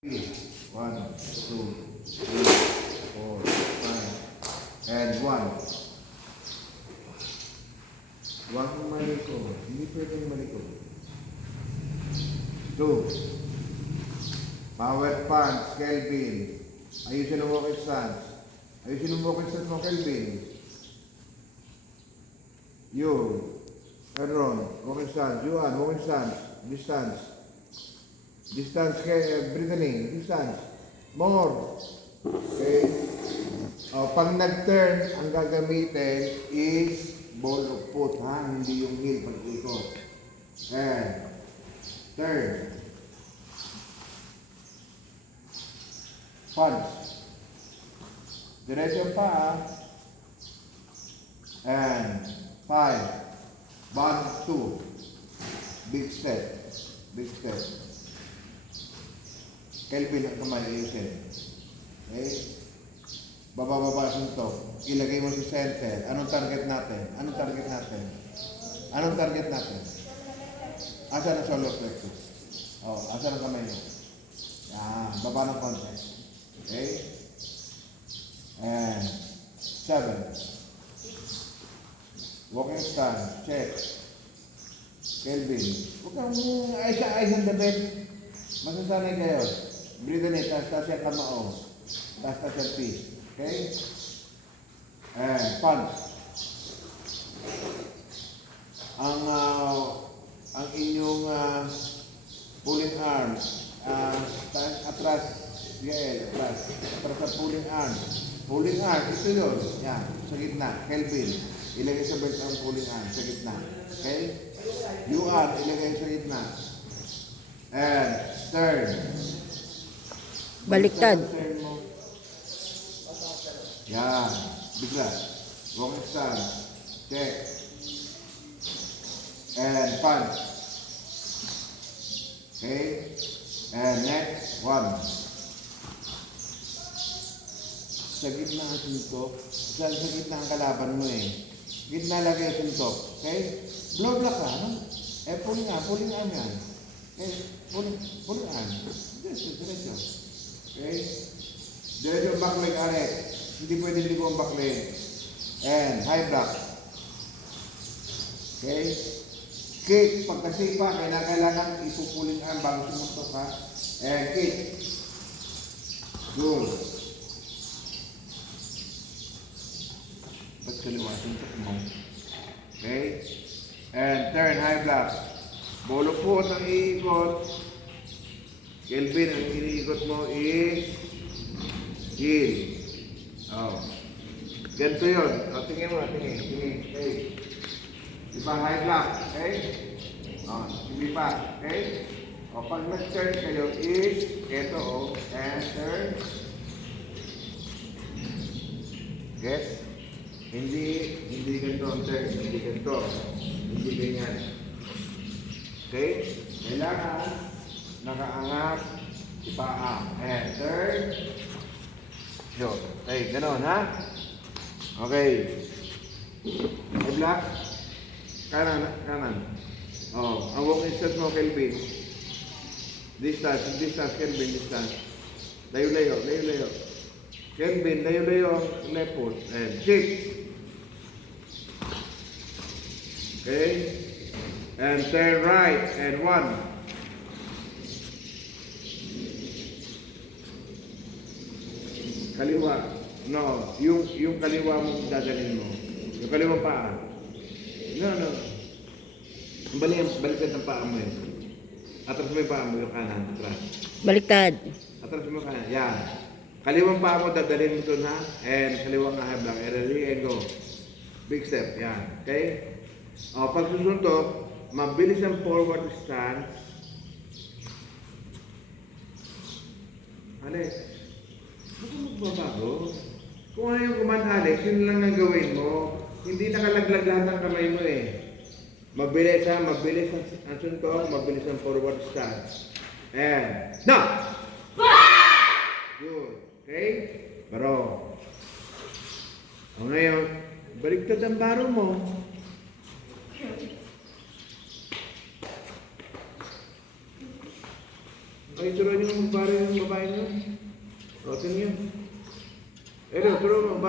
1, 2, 3, 4, 5, and 1. Huwag mong malikot. Hindi pwedeng malikot. 2. Power punch, Kelvin. Ayusin ang walking stance. Ayusin ang walking stance mo, Kelvin. You. Erron. Walking stance. Yuan. Walking stance. Distance. Distance kay Brittany. Distance. More. Okay. Pag nag-turn, ang gagamitin is ball of foot, ha? Hindi yung heel pag-ikot. And turn. Punch. Diretso pa, ha? And 5. Bond 2. Big step. Big step. Kelvin ang kamay ayusin. Okay? Baba-baba suntok. Ilagay mo si center. Anong target natin? Anong target natin? Anong target natin? Asa ang solar plexus? Asa ang kamay mo? Yan. Baba ng konti. Okay? And 7. Walking stance. Check. Kelvin. Huwag kang ayos ang dabit. Masasanay kayo. Breathe in it. Taas-taas yung kamao. Taas-taas yung piece. Okay? And punch. Ang inyong pulling arm. Atras. Yael. Atras. Atras sa pulling arm. Pulling arm. Ito yun. Yan. Sa gitna. Kelvin. Ilagay sa belt ang pulling arm. Sa gitna. Okay? Yuan. Ilagay sa gitna. And turn. Baliktad. Yan. Bigla. Walking stance. Check. And punch. Okay. And next one. Sa gitna ang suntok. Sa gitna ang kalaban mo eh. Gitna lagi ang suntok. Okay. Blow block ka. Ano? Pulling arm yan. Okay. Pulling arm. Diretso. Okay? Diretso ang back leg, Alec. Hindi pwede ligo ang back leg. And high block. Okay? Kick. Pagkasipa, kailangan ipupuling arm bago sumuntok, ha? And kick. Good. Ba't kaliwa? Suntok mo. Okay? And turn, high block. Bolo po ang iikot. Kelvin, ang iniikot mo is heel. Ganito yun. Tingin mo, tingin. Okay. Diba, high block. Okay? Hindi pa. Okay? Pag nag-turn kayo is, ito, and turn. Get? Hindi ganito ang turn. Hindi ganito. Hindi ganyan. Okay? Kailangan nakaangat, ipaa. And turn. Yun. Okay, gano'n, ha? Okay. May block. Kanan. Ang walking stance mo, Kelvin. Distance, Kelvin, distance. Layo. Kelvin, layo ang left foot. And kick. Okay. And turn right. And 1. Kaliwa. No. Yung kaliwa mo dadalhin mo. Yung kaliwa paa. No. Baliktad ng paa mo yun. Atras mo yung paa mo, yung kanan. Atras. Baliktad. Atras mo yung kanan. Yan. Kaliwang paa mo dadalhin mo ito, ha? And kaliwang high block. Ready and go. Big step. Yan. Okay? Pag susuntok, mabilis ang forward stance. Alex. Baka magbabago. Kung ano yung command, Alex, yun lang ang gawin mo. Hindi nakalaglag lahat ang kamay mo eh. Mabilis ang suntok, mabilis ang forward stance. And, now! Good. Okay? Baro. Ngayon, baliktad ang baro mo. Okay, picture nyo yung pare yung babae nyo. O, tingin. Ero, turo mo.